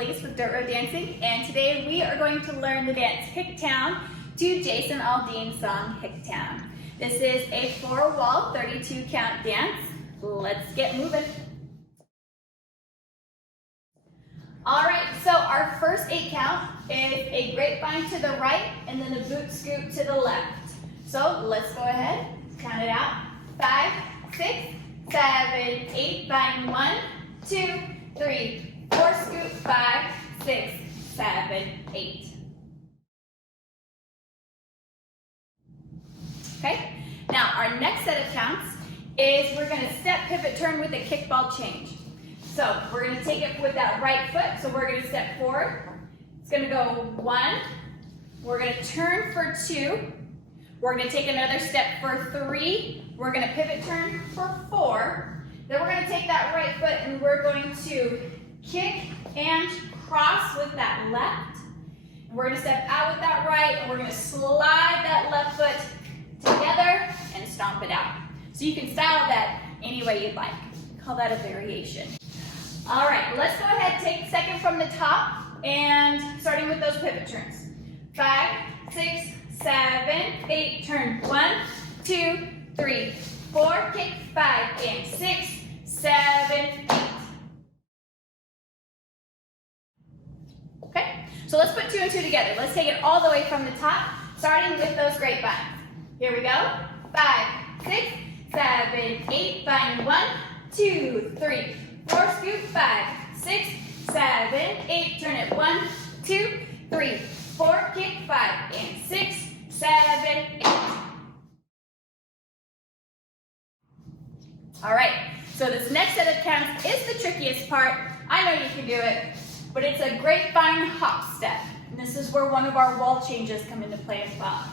Elise with Dirt Road Dancing, and today we are going to learn the dance Hicktown to Jason Aldean's song Hicktown. This is a 4-wall 32 count dance. Let's get moving. All right, so our first 8 count is a grapevine to the right and then a boot scoop to the left. So let's go ahead, count it out. 5, 6, 7, 8, vine 1, 2, 3, 4, scoop, 5, 6, 7, 8. Okay, now our next set of counts is we're going to step, pivot, turn with a kickball change. So we're going to take it with that right foot, so we're going to step forward. It's going to go 1, we're going to turn for 2, we're going to take another step for 3, we're going to pivot turn for 4, then we're going to take that right foot and we're going to kick and cross with that left. And we're going to step out with that right and we're going to slide that left foot together and stomp it out. So you can style that any way you'd like. Call that a variation. All right, let's go ahead, take a second from the top and starting with those pivot turns. 5, 6, 7, 8, turn 1, 2, 3, 4, kick 5 and 6, 7, 8. Okay, so let's put 2 and 2 together. Let's take it all the way from the top, starting with those grapevines. Here we go. 5, 6, 7, 8, vine 1, 2, 3, 4, scoop 5, 6, 7, 8, turn it 1, 2, 3, 4, kick 5 and 6, 7, 8. All right, so this next set of counts is the trickiest part. I know you can do it, but it's a grapevine hop step. And this is where one of our wall changes come into play as well.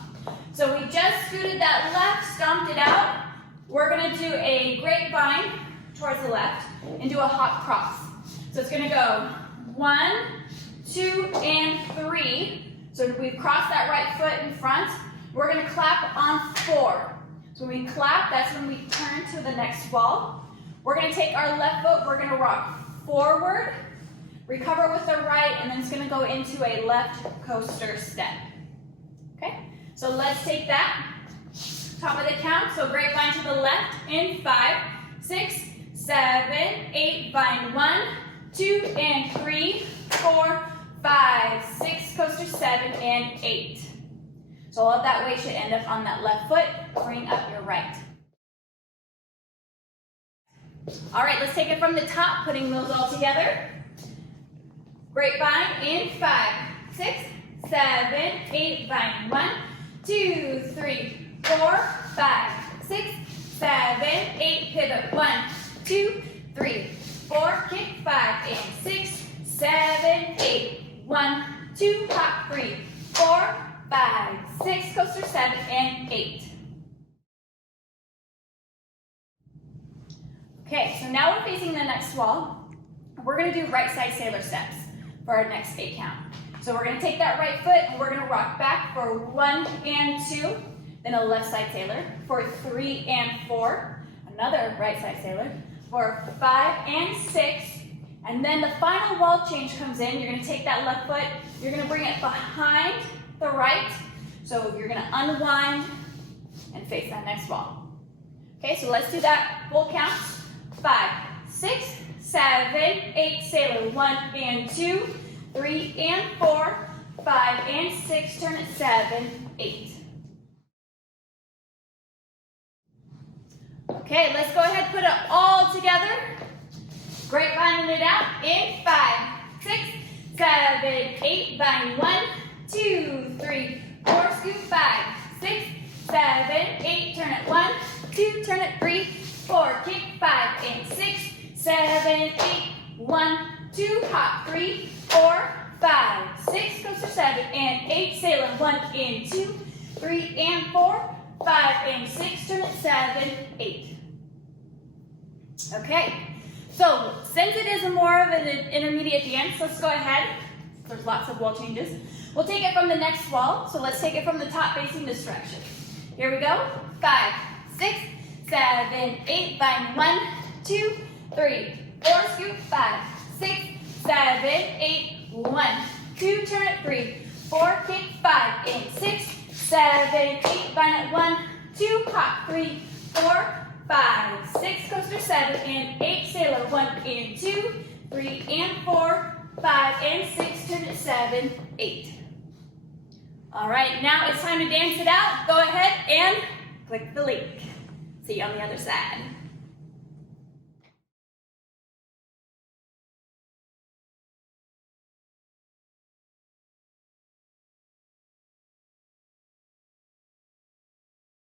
So we just scooted that left, stomped it out. We're going to do a grapevine towards the left and do a hop cross. So it's going to go 1, 2, and 3. So we've crossed that right foot in front. We're going to clap on 4. So when we clap, that's when we turn to the next wall. We're going to take our left foot, we're going to rock forward, recover with the right, and then it's going to go into a left coaster step. Okay, so let's take that. Top of the count, so grapevine to the left in 5, 6, 7, 8, vine 1, 2, and 3, 4, 5, 6, coaster 7, and 8. So all of that weight should end up on that left foot, bring up your right. All right, let's take it from the top, putting those all together. Grapevine in 5, 6, 7, 8, vine 1, 2, 3, 4, 5, 6, 7, 8, pivot 1, 2, 3, 4, kick 5 and 6, 7, 8, 1, 2, hop 3, 4, 5, 6, coaster 7, and 8. Okay, so now we're facing the next wall. We're going to do right side sailor steps for our next 8 count. So we're going to take that right foot and we're going to rock back for 1 and 2, then a left side sailor for 3 and 4, another right side sailor for 5 and 6, and then the final wall change comes in. You're going to take that left foot, you're going to bring it behind the right, so you're going to unwind and face that next wall. Okay, so let's do that full count. 5, 6, 7, 8, sailor 1 and 2, 3 and 4, 5 and 6, turn it 7, 8. Okay, let's go ahead and put it all together. Grapevining it out in 5, 6, 7, 8, vine 1, 2, 3, 4, scoop 5, 6, 7, 8, turn it 1, 2, turn it 3, 4, kick 5 and 6, 7, 8, 1, 2, hop 3, 4, 5, 6, coaster 7 and 8, sailor 1 and 2, 3 and 4, 5 and 6, turn it 7, 8. Okay, so since it is more of an intermediate dance, let's go ahead. There's lots of wall changes. We'll take it from the next wall, so let's take it from the top facing this direction. Here we go. 5, 6, 7, 8, vine 1, 2, 3, 4, scoop 5, 6, 7, 8, 1, 2, turn it 3, 4, kick 5, and 6, 7, 8, bind it 1, 2, hop 3, 4, 5, 6, coaster 7, and 8, sailor 1 and 2, 3 and 4, 5 and 6, turn it 7, 8. All right, now it's time to dance it out. Go ahead and click the link. See you on the other side.